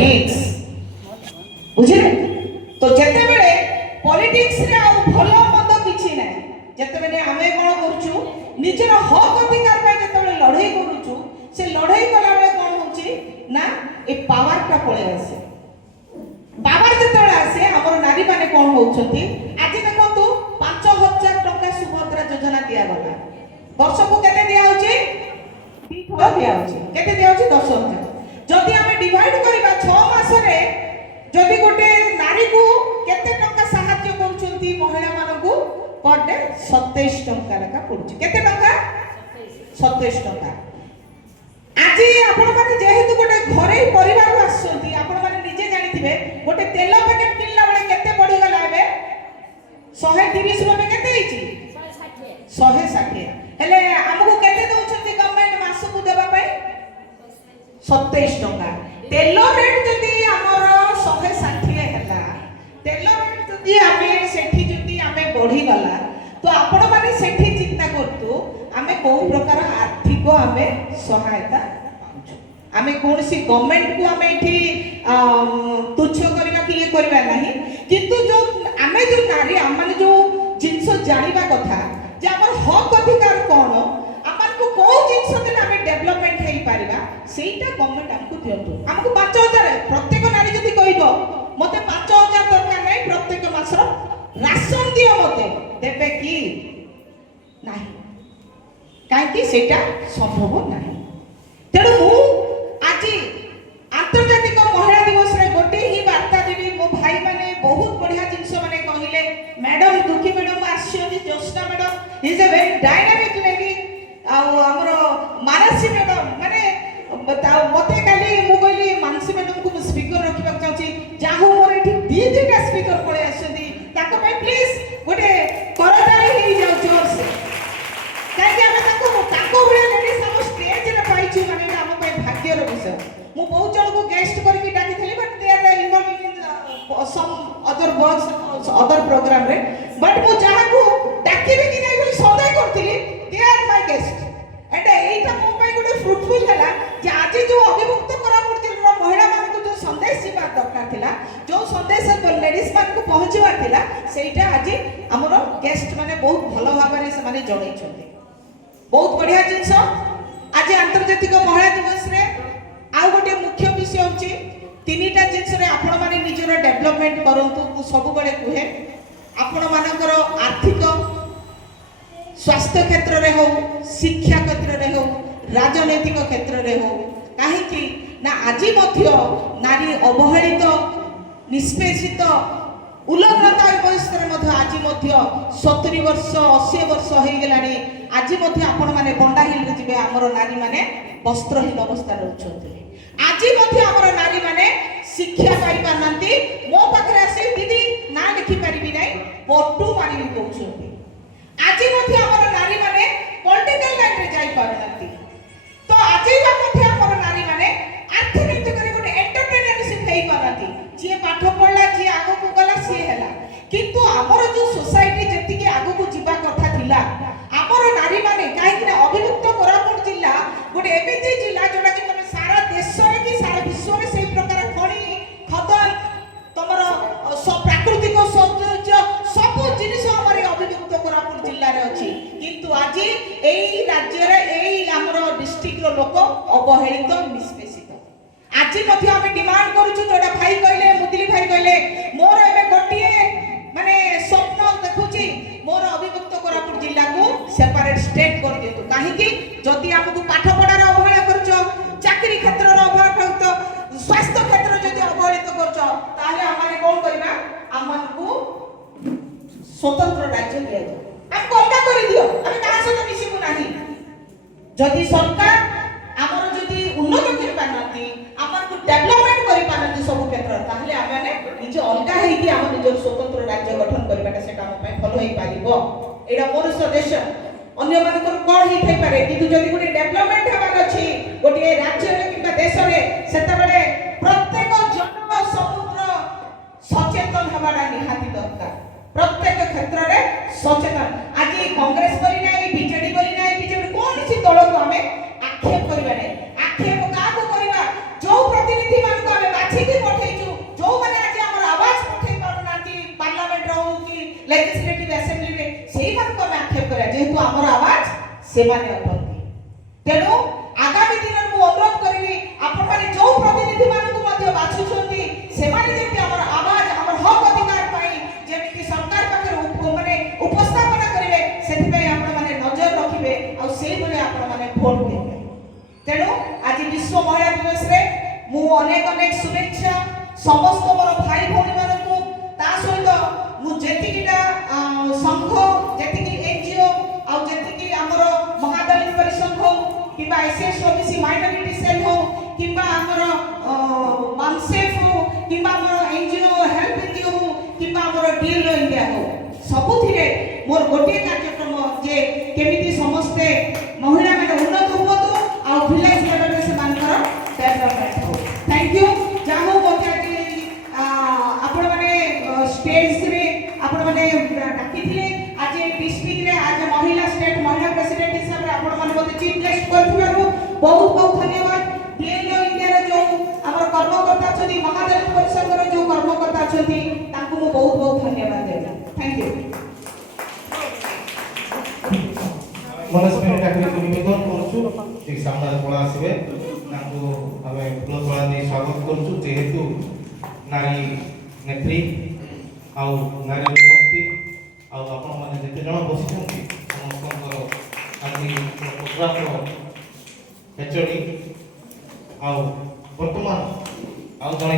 Politics बुझिले तो जते बेले पॉलिटिक्स रे आ भलो मंद किछि नै जते बेले हमें कोन करछु निजर हक अधिकार पे जते बेले लड़ाई करूछु से लड़ाई कला बेले कोन होछि ना ए पावर का पळे आसे पावर जते बेले आसे हमर नारी माने कोन होउछथि आज देखंतु 5000 टका सुभद्रा योजना दिया गला वर्ष को केते दिया होछि दिया होछि केते दिया होछि 10000 जदि हमें डिवाइड करिबा 6 मास रे जदि गोटे नारी को केते टका सहायता करूछंती महिला मानकू पर डे 27 टका लेखा पडुछि केते टका 27 टका आज आपण माने जेहेतु गोटे घरे परिवार आछंती आपण माने निजे जानिथिबे गोटे तेल पैकेट किनला बेले केते पड़ी गला एबे 130 रुपए केते हिची 160 हेले हमकु केते दउछंती गवर्नमेंट मास को देबा पई 27 टका तेल रेट जदि हमर 160 हैला तेल रेट जदि हमें सेठी जदि हमें बढ़ी गला तो आपण माने सेठी चिंता करतु हमें को प्रकार आर्थिक हमें सहायता हमें कौन सी गवर्नमेंट को हमें एठी तुच्छ करबा कि ये करबा नहीं किंतु जो हमें जो नारी हमने जो जिंस जानिबा कथा जे हमर हक अधिकार कोन अपन को को जिंस देले हमें डेवलपमेंट हेई पारिबा सेटा गवर्नमेंट हमको दियंतु हमको 5000 प्रत्येक नारी जदी कहइबो मते 5000 दरकार नै प्रत्येक मासर राशन दियो मते देबे की नाही काहे कि सेटा संभव नाही तेणु मु आज अंतर्जातिक महिला दिवस रे गोटे ही वार्ता देबी मो भाई माने बहुत बढ़िया जिंस माने कहिले मैडम दुखी मैडम आछियो Jyotsna madam is a very dynamic lady आ हमरो मानसी मैडम माने मते काली मु कहली मानसी मैडम को स्पीकर रखिबा चाहची जाहु मोर एठी दीटा स्पीकर पळे आछंती ताको भाई प्लीज गोटे करताली हे जाउ जोर से काहे कि हमें ताको बळे लेडीज हम स्टेज रे पाइछु माने हम पे भाग्यर विषय मु बहुत जण को गेस्ट करके डाकी थली but they are involved in some other works other programme रे बट मु जाहा को डाकीबे कि नै बोली सौदा करथिली they are my guest and एटा मो पे गोटे फ्रूटफुल हला जे आज जो अभिमुक्त कोरापुट जिल्ला महिला मान को जो संदेश जीवा दरकार थिला जो संदेश लेडीज मान को पहुंचवा थिला सेटा आज हमर गेस्ट माने बहुत भलो भाबरे से माने जणै छथि बहुत बढ़िया जिंस आज अंतर्जातिक महिला दिवस रे आ गोटे मुख्य विषय होची तीनटा जिंस रे आपण माने निजर डेवलपमेंट करंतु सब बळे कुहे आपण मानकर आर्थिक स्वास्थ्य क्षेत्र रे हो शिक्षा क्षेत्र रे हो राजनैतिक क्षेत्र रे हो काहे कि ना आज मध्य नारी अवहेलित निष्पेषित उल्लंघनता व्यवस्था मध्य आज मध्य 70 वर्ष 80 वर्ष हो गलानी आज मध्य आपण माने बंडा हिल रे जिबे हमर नारी माने वस्त्रहीन अवस्था रहउछथि आज मध्य हमर नारी माने शिक्षा पाई पारनांती मो पाखरे आसी दीदी ना लिखि परिबि नै पट्टू मारिबि कहउछथि आज मध्य हमर नारी माने पॉलिटिकल लाइन रे जाई पारनांती तो आज मध्य हमर नारी माने अर्थनीति करे गोटे एंटरप्रेन्योरशिप हेई पारनांती जे पाठ पढला जे आगो को गला से हला किंतु हमर जो सोसाइटी जति के आगो को जीवा कथा थिला हमर नारी माने काहे कि अभिमुक्त कोरापुट जिल्ला गोटे एमिति जिल्ला जोडा कि तमे सारा देश रे कि सारा विश्व रे सेही प्रकार खणी खदन तमर प्राकृतिक सौंदर्य सब जिनिस हमर अभिमुक्त कोरापुट जिल्ला रे अछि किंतु आज एई राज्य रे एई हमर डिस्ट्रिक्ट रो लोक अवहेलित निष्पेषित आज मध्य हम डिमांड करूछु जोडा भाई कहले मुदली भाई कहले मोर एबे गोटिए माने स्वप्न देखुची मोर अभिमुक्त कोरापुट जिल्ला को सेपरेट स्टेट कर दियतु काहे कि जदि हमकु पाठ पढार अवहेला करछो चाकरी क्षेत्र रो अवहेला स्वास्थ्य क्षेत्र जदि अवहेलित करछो ताले हमने कोन करबा हमनको स्वतंत्र राज्य दिया जाए हम कोटा कर दियो हम कहा सहित मिसिबु नाही जदि सरकार हमर जदि उन्नत कर पानती हमर को डेवलपमेंट कर पानती सब क्षेत्र ताले हमने निज अलगा हेई कि हम निज स्वतंत्र राज्य गठन करबाटा सेटा हम पे फलो हेई पारिबो एडा मोर सजेशन अन्य मानकर कोन हेई थाई पारे किंतु जदि गोटे डेवलपमेंट हेबार अछि गोटे राज्य रे किबा देश रे सेता बेले प्रत्येक जन समुद्र सचेतन हेबाडा निहाती दरकार प्रत्येक क्षेत्र रे सचेतन आज कांग्रेस करी नै बीजेडी करी नै बीजेडी कोन सी दल को हमें आक्षेप करबा नै आक्षेप का को करबा जो प्रतिनिधि मान को हमें बाछि ସେମାନେ ଅଟନ୍ତି। ତେଣୁ ଆଗାମୀ ଦିନରେ ମୁଁ ଅନୁରୋଧ କରିବି ଆପଣମାନେ ଯୋଉ ପ୍ରତିନିଧି ମାନଙ୍କୁ ମଧ୍ୟ ବାଛୁଛନ୍ତି ସେମାନେ ଯେମିତି ଆମର ଆବାଜ ଆମର ହକ୍ ଅଧିକାର ପାଇଁ ଯେମିତି ସରକାର ପାଖରେ ମାନେ ଉପସ୍ଥାପନ କରିବେ ସେଥିପାଇଁ ଆପଣମାନେ ନଜର ରଖିବେ ଆଉ ସେଇଭଳି ଆପଣମାନେ ଭୋଟ ଦେବେ। ତେଣୁ ଆଜି ବିଶ୍ୱ ମହିଳା ଦିବସରେ ମୁଁ ଅନେକ ଅନେକ ଶୁଭେଚ୍ଛା ସମସ୍ତ ମୋର ଭାଇ ଭଉଣୀମାନଙ୍କୁ ତା ସହିତ ମୁଁ ଯେତିକିଟା ସଂଘ ଯେତିକି ଏନଜିଓ ଆଉ ଯେତିକି ଆମର ମହାଦଳିତ ପରିସଂଘ ହଉ କିମ୍ବା ଏସଏସ୍ ଓବିସି ମାଇନରିଟି ସେଲ୍ ହଉ କିମ୍ବା ଆମର ମାନସେଫ୍ ହଉ କିମ୍ବା ଆମର ଏନଜିଓ ହେଲ୍ପ ଏନଜିଓ ହଉ କିମ୍ବା ଆମର ଡିଏଲଓ ଇଣ୍ଡିଆ ହଉ ସବୁଥିରେ ମୋର ଗୋଟିଏ କାର୍ଯ୍ୟକ୍ରମ ଯେ କେମିତି ସମସ୍ତେ ମହିଳାମାନେ ଉନ୍ନତ ହୁଅନ୍ତୁ ଆଉ ଭିଲେଜ ଲେଭେଲରେ ସେମାନଙ୍କର ଡେଭଲପମେଣ୍ଟ ହଉ। Thank you. ଯାହା ହଉ ମୋତେ ଆଜି ଆପଣମାନେ ଷ୍ଟେଜରେ ଆପଣମାନେ ଡାକିଥିଲେ ଆଜି ଡିଷ୍ଟ୍ରିକ୍ଟରେ ଆଜି ମହିଳା ଷ୍ଟେଟ୍ ମହିଳା ପ୍ରେସିଡେଣ୍ଟ ହିସାବରେ ଆପଣମାନେ ମୋତେ ଚିଫ୍ ଗେଷ୍ଟ କରିଥିବାରୁ ବହୁତ ବହୁତ ଧନ୍ୟବାଦ। ଡିଏଲଓ ଇଣ୍ଡିଆର ଯେଉଁ ଆମର କର୍ମକର୍ତ୍ତା ଅଛନ୍ତି ମହାଦଳିତ ପରିସଂଘର ଯେଉଁ କର୍ମକର୍ତ୍ତା ଅଛନ୍ତି ତାଙ୍କୁ ମୁଁ ବହୁତ ବହୁତ ଧନ୍ୟବାଦ ଦେବି। Thank you. मनस्वी डाकरी निवेदन करूछु ठीक सामने पड़ा आसीबे तांको हमें फूल तोड़ा दे स्वागत करूछु जेहेतु नारी नेत्री आउ नारी शक्ति आउ आपण माने जते जण बसिछन्ती समस्तकर आजि प्रोग्राम हेचडी आउ वर्तमान आउ जणे